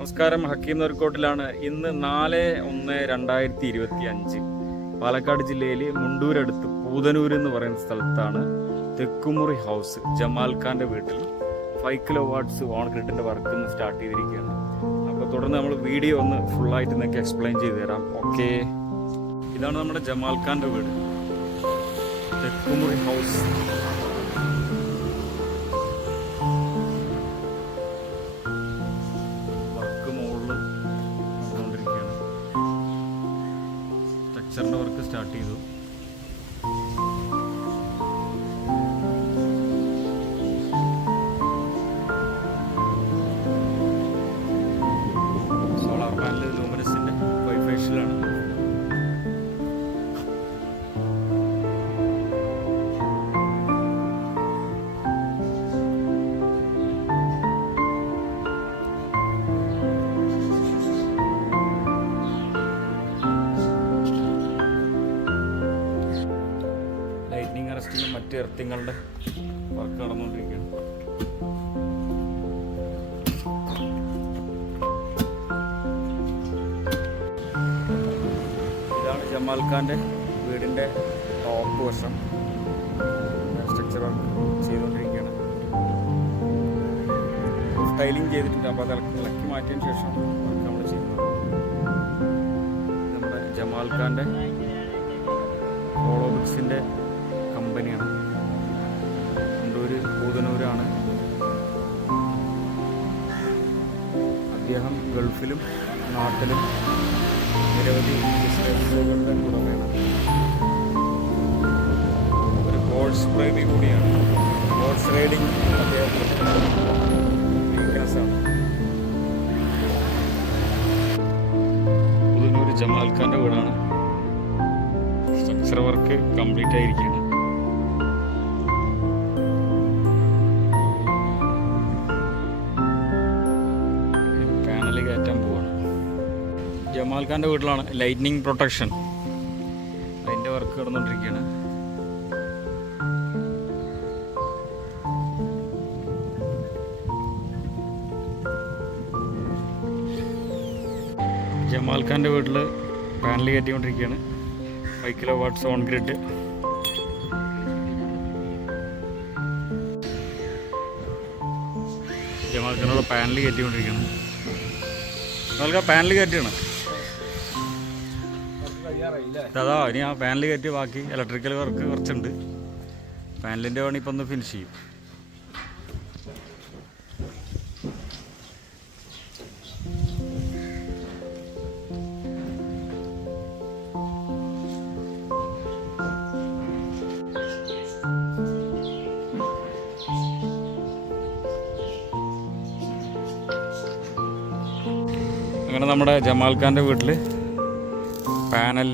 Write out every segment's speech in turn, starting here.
നമസ്കാരം, ഹക്കീം നെർക്കോട്ടിലാണ്. ഇന്ന് 4/1/2025 പാലക്കാട് ജില്ലയിൽ മുണ്ടൂരടുത്ത് പൂതനൂർ എന്ന് പറയുന്ന സ്ഥലത്താണ് തെക്കുമുറി ഹൗസ് ജമാൽ ഖാൻ്റെ വീട്ടിൽ 5 കിലോവാട്ട്സ് ഓൺ ഗ്രിഡിൻ്റെ വർക്ക് ഒന്ന് സ്റ്റാർട്ട് ചെയ്തിരിക്കുകയാണ്. അപ്പോൾ തുടർന്ന് നമ്മൾ വീഡിയോ ഒന്ന് ഫുള്ളായിട്ട് നിങ്ങൾക്ക് എക്സ്പ്ലെയിൻ ചെയ്ത് തരാം. ഓക്കെ, ഇതാണ് നമ്മുടെ ജമാൽ ഖാൻ്റെ വീട്, തെക്കുമുറി ഹൗസ്. സ്ട്രക്ചറിൻ്റെ വർക്ക് സ്റ്റാർട്ട് ചെയ്തു. സോളാർ പാനൽ ലൂമിനസിൻ്റെ ഫൈഫേഷ്യലാണ്. ലൈറ്റിനിങ് അറസ്റ്റിങ്ങും മറ്റ് എർത്തിങ്ങളുടെ വർക്ക് നടന്നുകൊണ്ടിരിക്കുകയാണ്. ഇതാണ് ജമാൽ ഖാൻ്റെ വീടിൻ്റെ ടോപ്പ് വശം. സ്ട്രക്ചർ വർക്ക് ചെയ്തുകൊണ്ടിരിക്കുകയാണ്. ടൈലിംഗ് ചെയ്തിട്ടുണ്ട്. അപ്പോൾ അത് ഇളക്കി മാറ്റിയതിന് ശേഷം വർക്ക് നമ്മൾ ചെയ്യുന്നത്. നമ്മുടെ ജമാൽ ഖാൻ്റെ ഹോളോബിക്സിൻ്റെ കമ്പനിയാണ്. മുണ്ടൂർ പൂതനൂരാണ്. അദ്ദേഹം ഗൾഫിലും നാട്ടിലും നിരവധി ബിസിനസ്സുകളുടെ ഉടമയാണ്. ഒരു ഹോഴ്സ് പ്രേമി കൂടിയാണ്. ഹോഴ്സ് റൈഡിങ് അദ്ദേഹത്തിൻ്റെ വീക്ക്നെസ്സാണ്. പൂതനൂർ ജമാൽ ഖാൻ്റെ വീടാണ്. സ്ട്രക്ചർ വർക്ക് കംപ്ലീറ്റ് ആയിരിക്കുകയാണ്. പാനൽ കയറ്റാൻ പോവാണ്. ജമാൽ ഖാൻ്റെ വീട്ടിലാണ് ലൈറ്റ്നിങ് പ്രൊട്ടക്ഷൻ, അതിൻ്റെ വർക്ക് നടന്നുകൊണ്ടിരിക്കുകയാണ്. ജമാൽ ഖാൻ്റെ വീട്ടിൽ പാനൽ കയറ്റിക്കൊണ്ടിരിക്കുകയാണ്. 5 കിലോവാട്ട്സ് ഓൺ ഗ്രിഡ്. ജമാൽ ഖാനോട് പാനൽ കയറ്റിക്കൊണ്ടിരിക്കുകയാണ്. ജമാൽ പാനൽ കയറ്റിയാണ്. അതാ ഇനി ആ പാനൽ കയറ്റി ബാക്കി ഇലക്ട്രിക്കൽ വർക്ക് കുറച്ചുണ്ട്. പാനലിൻ്റെ പണി ഇപ്പം ഒന്ന് ഫിനിഷ് ചെയ്യും. അങ്ങനെ നമ്മുടെ ജമാൽ ഖാൻ്റെ വീട്ടിൽ പാനൽ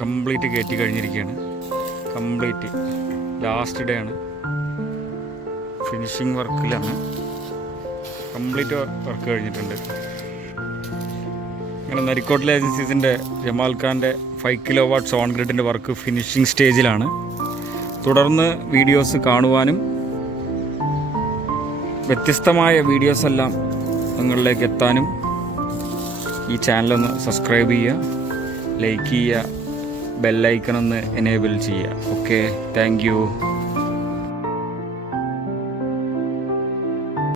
കംപ്ലീറ്റ് കയറ്റി കഴിഞ്ഞിരിക്കുകയാണ്. കംപ്ലീറ്റ് ലാസ്റ്റ് ഡേ ആണ്. ഫിനിഷിങ് വർക്കിലാണ്. കംപ്ലീറ്റ് വർക്ക് കഴിഞ്ഞിട്ടുണ്ട്. അങ്ങനെ നരിക്കോട്ടിലെ ഏജൻസീസിൻ്റെ ജമാൽ ഖാൻ്റെ 5 കിലോവാട്ട്സ് ഓൺ ഗ്രിഡിൻ്റെ വർക്ക് ഫിനിഷിങ് സ്റ്റേജിലാണ്. തുടർന്ന് വീഡിയോസ് കാണുവാനും വ്യത്യസ്തമായ വീഡിയോസെല്ലാം നിങ്ങളിലേക്ക് എത്താനും ഈ ചാനലൊന്ന് സബ്സ്ക്രൈബ് ചെയ്യുക, ലൈക്ക് ചെയ്യുക, ബെല്ലൈക്കൺ ഒന്ന് എനേബിൾ ചെയ്യുക. Okay, thank you.